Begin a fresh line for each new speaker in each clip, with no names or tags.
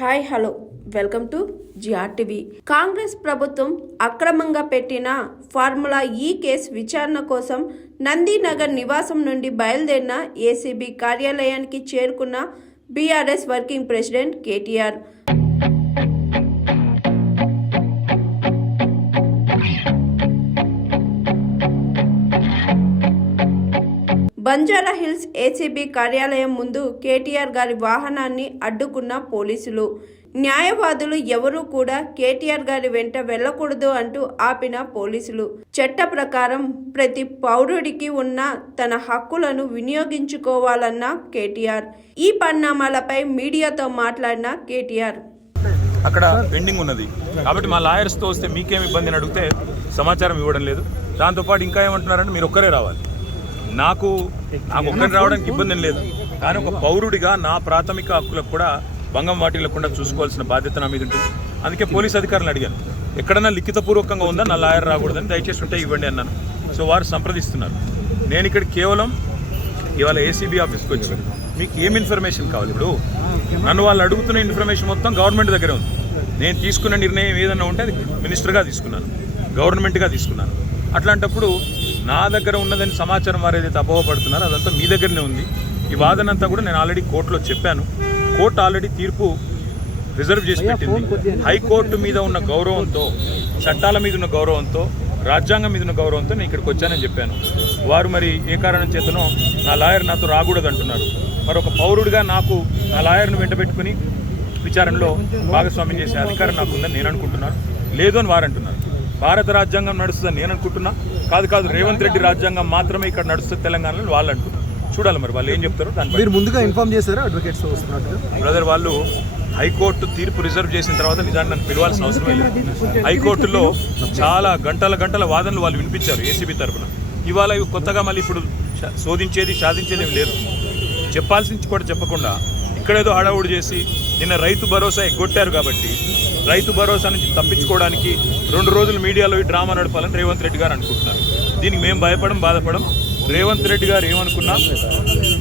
Hi hello. Welcome to GRTV. Congress ప్రభుత్వం అక్రమంగా పెట్టిన ఫార్ములా ఈ కేసు విచారణ కోసం నందీనగర్ నివాసం నుండి బయలుదేరిన ఏసీబీ కార్యాలయానికి చేరుకున్న BRS working president KTR. Banjara Hills ACB కార్యాలయం ముందు కేటీఆర్ గారి వాహనాన్ని అడ్డుకున్న పోలీసులు. న్యాయవాదులు ఎవరూ కూడా కేటీఆర్ గారి వెంట వెళ్ళకూడదు అంటూ ఆపిన పోలీసులు. చట్ట ప్రకారం ప్రతి పౌరుడికి ఉన్న తన హక్కులను వినియోగించుకోవాలన్న కేటీఆర్. ఈ పరిణామాలపై మీడియాతో మాట్లాడిన కేటీఆర్.
అక్కడ పెండింగ్ ఉన్నది. కాబట్టి మా లాయర్స్తో వస్తే మీకేం ఇబ్బంది అని అడిగితే సమాచారం ఇవ్వడం లేదు. దాంతోపాటు ఇంకా ఏమంటున్నారంటే మీరు ఒక్కరే రావాలి. నాకు నాకు ఒక్కటి రావడానికి ఇబ్బంది లేదు. కానీ ఒక పౌరుడిగా నా ప్రాథమిక హక్కులకు కూడా భంగం వాటిల్లకుండా చూసుకోవాల్సిన బాధ్యత నా మీద ఉంటుంది. అందుకే పోలీస్ అధికారులను అడిగాను. ఎక్కడన్నా లిఖితపూర్వకంగా ఉందా? నా లాయర్ రాకూడదని దయచేసి ఉంటే ఇవ్వండి అన్నాను. సో వారు సంప్రదిస్తున్నారు. నేను ఇక్కడ కేవలం ఇవాళ ఏసీబీ ఆఫీస్కి వచ్చి మీకు ఏం ఇన్ఫర్మేషన్ కావాలి ఇప్పుడు? నన్ను వాళ్ళు అడుగుతున్న ఇన్ఫర్మేషన్ మొత్తం గవర్నమెంట్ దగ్గరే ఉంది. నేను తీసుకున్న నిర్ణయం ఏదన్నా ఉంటే అది మినిస్టర్గా తీసుకున్నాను. గవర్నమెంట్గా తీసుకున్నాను. అట్లాంటప్పుడు నా దగ్గర ఉన్నదని సమాచారం వారు ఏదైతే అపోహపడుతున్నారో అదంతా మీ దగ్గరనే ఉంది. ఈ వాదన అంతా కూడా నేను ఆల్రెడీ కోర్టులో చెప్పాను. కోర్టు ఆల్రెడీ తీర్పు రిజర్వ్ చేసి పెట్టింది. హైకోర్టు మీద ఉన్న గౌరవంతో చట్టాల మీద ఉన్న గౌరవంతో రాజ్యాంగం మీద ఉన్న గౌరవంతో నేను ఇక్కడికి వచ్చానని చెప్పాను. వారు మరి ఏ కారణం చేతనో నా లాయర్ నాతో రాకూడదు అంటున్నారు. మరి ఒక పౌరుడిగా నాకు నా లాయర్ను వెంటబెట్టుకుని విచారణలో భాగస్వామ్యం చేసే అధికారం నాకు ఉందని నేను అనుకుంటున్నాను. లేదు అని వారు అంటున్నారు భారత రాజ్యాంగం నడుస్తుందని నేను అనుకుంటున్నా. కాదు కాదు రేవంత్ రెడ్డి రాజ్యాంగం మాత్రమే ఇక్కడ నడుస్తుంది తెలంగాణలో వాళ్ళు అంటున్నారు. చూడాలి మరి వాళ్ళు ఏం చెప్తారో బట్టి.
మీరు ముందుగా ఇన్ఫార్మ్ చేశారా? అడ్వకేట్స్ వస్తున్నట్టుగా?
బ్రదర్ వాళ్ళు హైకోర్టు తీర్పు రిజర్వ్ చేసిన తర్వాత నిజాన్ని నన్ను పిలవాల్సిన అవసరమే లేదు. హైకోర్టులో చాలా గంటల గంటల వాదనలు వాళ్ళు వినిపించారు ఏసీబీ తరపున. ఇవాళ ఇవి కొత్తగా మళ్ళీ ఇప్పుడు శోధించేది సాధించేది లేదు. చెప్పాల్సింది కూడా చెప్పకుండా ఇక్కడేదో హడావుడి చేసి నిన్న రైతు భరోసా ఎగ్గొట్టారు కాబట్టి రైతు భరోసా నుంచి తప్పించుకోవడానికి రెండు రోజులు మీడియాలో ఈ డ్రామా నడపాలని రేవంత్ రెడ్డి గారు అనుకుంటున్నారు. దీనికి మేము భయపడం బాధపడం. రేవంత్ రెడ్డి గారు ఏమనుకున్నా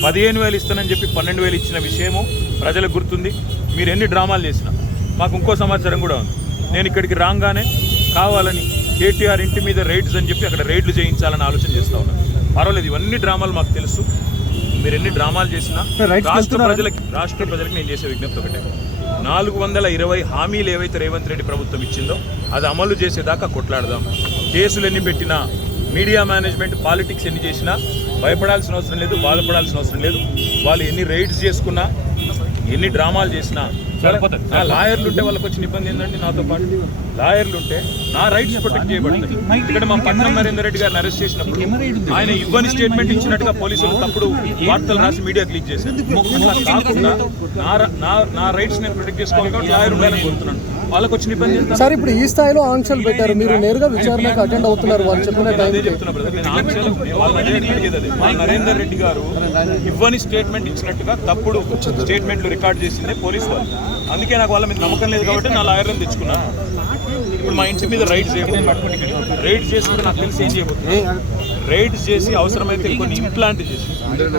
పదిహేను వేలు ఇస్తానని చెప్పి పన్నెండు వేలు ఇచ్చిన విషయము ప్రజలకు గుర్తుంది. మీరు ఎన్ని డ్రామాలు చేసినా. మాకు ఇంకో సమాచారం కూడా ఉంది. నేను ఇక్కడికి రాగానే కావాలని కేటీఆర్ ఇంటి మీద రైడ్స్ అని చెప్పి అక్కడ రైడ్లు చేయించాలని ఆలోచన చేస్తా ఉన్నాను పర్వాలేదు ఇవన్నీ డ్రామాలు మాకు తెలుసు. మీరు ఎన్ని డ్రామాలు చేసినా రాష్ట్ర? ప్రజలకి రాష్ట్ర ప్రజలకు నేను చేసే విజ్ఞప్తి ఒకటే. నాలుగు వందల ఇరవై హామీలు ఏవైతే రేవంత్ రెడ్డి ప్రభుత్వం ఇచ్చిందో అది అమలు చేసేదాకా కొట్లాడదాం. కేసులు ఎన్ని పెట్టినా మీడియా మేనేజ్మెంట్ పాలిటిక్స్ ఎన్ని చేసినా భయపడాల్సిన అవసరం లేదు బాధపడాల్సిన అవసరం లేదు. వాళ్ళు ఎన్ని రైడ్స్ చేసుకున్నా ఎన్ని డ్రామాలు చేసినా నా లాయర్లు ఉంటే వాళ్ళకి వచ్చిన ఇబ్బంది ఏంటంటే నాతో పాటు లాయర్లు ఉంటే నా రైట్స్ ప్రొటెక్ట్ చేయబడతాయి ఇక్కడ మా పట్నం నరేందర్ రెడ్డి గారిని అరెస్ట్ చేసినప్పుడు ఆయన ఇవ్వని స్టేట్మెంట్ ఇచ్చినట్టుగా పోలీసులు తప్పుడు వార్తలు రాసి మీడియా క్లిక్ చేశారు. కాకుండా నా నా రైట్స్ నేను ప్రొటెక్ట్ చేసుకోవాలి కాబట్టి లాయర్ ఉండాలని కోరుతున్నాను. వాళ్ళకి వచ్చిన ఇబ్బంది?
సార్ ఇప్పుడు ఈ స్థాయిలో ఆంక్షలు పెట్టారు. మీరు నేరుగా విచారణకు అటెండ్ అవుతున్నారు వాళ్ళు చెప్పిన.
మా నరేందర్ రెడ్డి గారు ఇవ్వని స్టేట్మెంట్ ఇచ్చినట్టుగా తప్పుడు స్టేట్మెంట్లు రికార్డ్ చేసిందే పోలీస్ వాళ్ళు. అందుకే నాకు వాళ్ళ మీద నమ్మకం లేదు కాబట్టి నా లాయర్ని తెచ్చుకున్నాను ఇప్పుడు మా ఇంటి మీద రైడ్ చేయబోతుంది రైడ్ చేసి కూడా నాకు తెలిసి ఏం చేయబోతుంది రైడ్ చేసి అవసరమైతే కొన్ని ఇంప్లాంట్ చేసి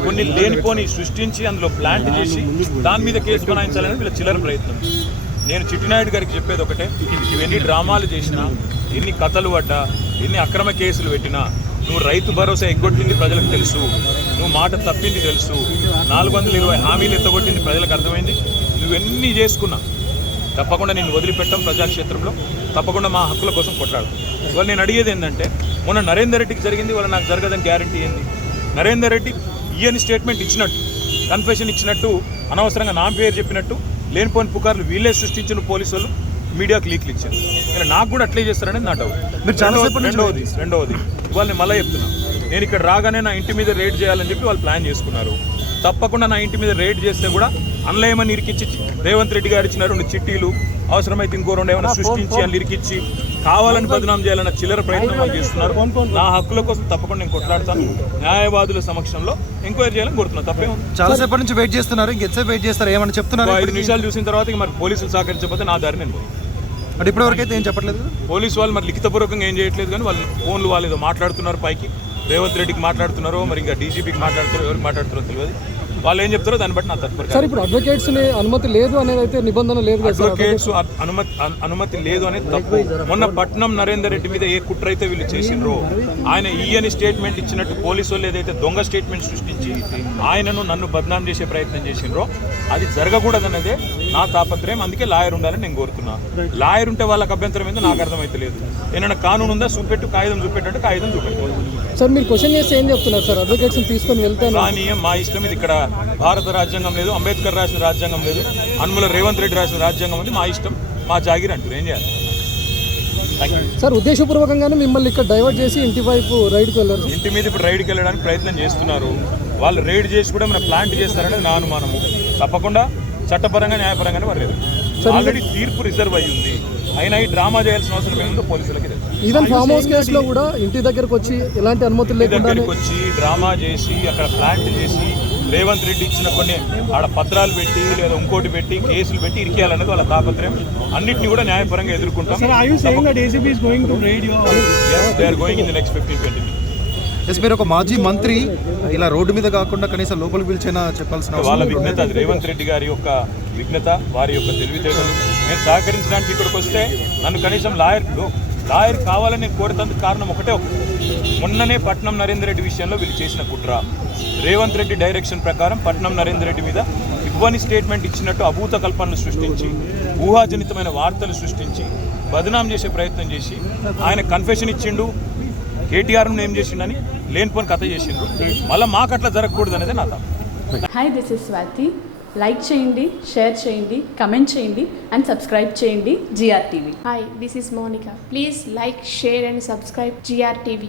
కొన్ని లేనిపోని సృష్టించి అందులో ప్లాంట్ చేసి దాని మీద కేసు బనాయించాలని వీళ్ళ చిల్లర ప్రయత్నం. నేను చిట్టినాయుడు గారికి చెప్పేది ఒకటే. ఇవన్నీ డ్రామాలు చేసినా ఎన్ని కథలు పడ్డా ఎన్ని అక్రమ కేసులు పెట్టినా నువ్వు రైతు భరోసా ఎగ్గొట్టింది ప్రజలకు తెలుసు. నువ్వు మాట తప్పింది తెలుసు. నాలుగు వందల ఇరవై హామీలు ఎత్తగొట్టింది ప్రజలకు అర్థమైంది. నువ్వెన్ని చేసుకున్నా తప్పకుండా నేను వదిలిపెట్టాం ప్రజాక్షేత్రంలో. తప్పకుండా మా హక్కుల కోసం కొట్లాడు ఇవాళ నేను అడిగేది ఏంటంటే మొన్న నరేందర్ రెడ్డికి జరిగింది వాళ్ళ నాకు జరగదని గ్యారంటీ ఏంది? నరేందర్ రెడ్డి ఇయని స్టేట్మెంట్ ఇచ్చినట్టు కన్ఫెషన్ ఇచ్చినట్టు అనవసరంగా నా పేరు చెప్పినట్టు లేనిపోని పుకార్లు వీళ్ళే సృష్టించిన పోలీసు వాళ్ళు మీడియాకి లీక్లు ఇచ్చారు. ఇలా నాకు కూడా అట్లే చేస్తారనేది నా డౌట్
మీరు
రెండవది- రెండవది రెండవది ఇవాళ నేను మళ్ళీ చెప్తున్నా. నేను ఇక్కడ రాగానే నా ఇంటి మీద రేడ్ చేయాలని చెప్పి వాళ్ళు ప్లాన్ చేసుకున్నారు. తప్పకుండా నా ఇంటి మీద రేడ్ చేస్తే కూడా అన్లయమని ఇరికిచ్చి రేవంత్ రెడ్డి గారు ఇచ్చిన రెండు చిట్టీలు అవసరమైతే ఇంకో రెండు ఏమైనా సృష్టించి అని ఇరికిచ్చి కావాలని బదనాం చేయాలన్న చిల్లర ప్రయత్నం చేస్తున్నారు. నా హక్కుల కోసం తప్పకుండా నేను కొట్లాడతాను. న్యాయవాదుల సమక్షంలో ఎంక్వైరీ చేయాలని కోరుతున్నాను తప్పే
చాలా సేపటి నుంచి వెయిట్ చేస్తున్నారు. ఇంకెంతసేపు వెయిట్ చేస్తారు? ఏమని చెప్తున్నారు
ఐదు నిమిషాలు చూసిన తర్వాత మరి పోలీసులు సహకరించకపోతే నా దారి నేను.
అంటే ఇప్పటివరకు అయితే ఏం చెప్పట్లేదు?
పోలీసు వాళ్ళు మరి లిఖితపూర్వకంగా ఏం చేయట్లేదు కానీ వాళ్ళు ఫోన్లు వాళ్ళు ఏదో మాట్లాడుతున్నారు పైకి. రేవంత్ రెడ్డికి మాట్లాడుతున్నారో మరి ఇంకా డీజీపీకి మాట్లాడుతున్నారో ఎవరికి మాట్లాడుతున్నారో తెలియదు. వాళ్ళు ఏం చెప్తారో దాన్ని బట్టి నా తత్పరి
సార్ ఇప్పుడు అడ్వకేట్స్ అనుమతి లేదు అనేది అయితే నిబంధన లేదు
అడ్వకేట్స్ అనుమతి అన్- అనుమతి లేదు అనేది తప్పు. మొన్న పట్నం నరేందర్ రెడ్డి మీద ఏ కుట్ర అయితే వీళ్ళు చేసిండ్రో ఆయన ఈయని స్టేట్మెంట్ ఇచ్చినట్టు పోలీసు వాళ్ళు ఏదైతే దొంగ స్టేట్మెంట్ సృష్టించి ఆయనను నన్ను బద్నాం చేసే ప్రయత్నం చేసిండ్రో అది జరగకూడదన్నదే నా తాపత్రయం. అందుకే లాయర్ ఉండాలని నేను కోరుతున్నా. లాయర్ ఉంటే వాళ్ళకి అభ్యంతరం ఏందో నాకు అర్థమైతలేదు. ఏమైనా కానూన్ ఉందా చూపెట్టు. కాగితం చూపెట్టు కాగితం చూపెట్టు.
సార్ మీరు క్వశ్చన్ చేస్తే ఏం చెప్తున్నారు సార్? అడ్వకేట్స్ తీసుకొని వెళ్తాను.
కానీ మా ఇష్టం ఇది ఇక్కడ భారత రాజ్యాంగం లేదు అంబేద్కర్ రాసిన రాజ్యాంగం లేదు అనుముల రేవంత్ రెడ్డి రాసిన రాజ్యాంగం ఉంది మా ఇష్టం మా జాగిర్ అంటారు ఏం చేయాలి?
సార్ ఉద్దేశపూర్వకంగానే మిమ్మల్ని ఇక్కడ డైవర్ట్ చేసి ఇంటి వైపు రైడ్కి వెళ్ళారు.
ఇంటి మీద ఇప్పుడు రైడ్కి వెళ్ళడానికి ప్రయత్నం చేస్తున్నారు. వాళ్ళు రైడ్ చేసి కూడా మన ప్లాంట్ చేస్తారనేది నా అనుమానము. తప్పకుండా చట్టపరంగా న్యాయపరంగానే వర్లేదు. ఆల్రెడీ తీర్పు రిజర్వ్ అయ్యి ఉంది అయినా ఈ డ్రామా చేయాల్సిన అవసరం ఏముందో? పోలీసులకి తెలుసు.
ఈవెన్ ఫామ్ హౌస్ కేసులో కూడా ఇంటి దగ్గరకు వచ్చి ఎలాంటి అనుమతులు
దగ్గరికి వచ్చి డ్రామా చేసి అక్కడ ప్లాంట్ చేసి రేవంత్ రెడ్డి ఇచ్చిన కొన్ని ఆడ పత్రాలు పెట్టి లేదా ఇంకోటి పెట్టి కేసులు పెట్టి ఇరికేయాలనేది వాళ్ళ తాపత్రయం. అన్నిటిని కూడా న్యాయపరంగా ఎదుర్కొంటాం.
Sir, are you
ఎస్ మీరు ఒక మాజీ మంత్రి ఇలా రోడ్డు మీద కాకుండా కనీసం లోపలికి పిలిచైనా చెప్పాల్సిన
వాళ్ళ విఘ్నత రేవంత్ రెడ్డి గారి యొక్క విఘ్నత వారి యొక్క తెలివితేటలు. నేను సహకరించడానికి ఇక్కడికి వస్తే నన్ను కనీసం లాయర్ లాయర్ కావాలని కోరుతందుకు కారణం ఒకటే ఒకటి. మొన్ననే పట్నం నరేందర్ రెడ్డి విషయంలో వీళ్ళు చేసిన కుట్ర. రేవంత్ రెడ్డి డైరెక్షన్ ప్రకారం పట్నం నరేందర్ రెడ్డి మీద ఇవ్వని స్టేట్మెంట్ ఇచ్చినట్టు అభూత కల్పనలు సృష్టించి ఊహాజనితమైన వార్తలు సృష్టించి బదనాం చేసే ప్రయత్నం చేసి ఆయన కన్ఫెషన్ ఇచ్చిండు కేటీఆర్ను ఏం చేసిండని లేనిపోని కథ చేసిండు మళ్ళీ మాకు అట్లా జరగకూడదు అనేది నా తప్ప
hi this is Swathi like చేయండి షేర్ చేయండి కమెంట్ చేయండి అండ్ సబ్స్క్రైబ్ చేయండి GR TV
Hi, this is Monica. Please like, share, and subscribe GRTV.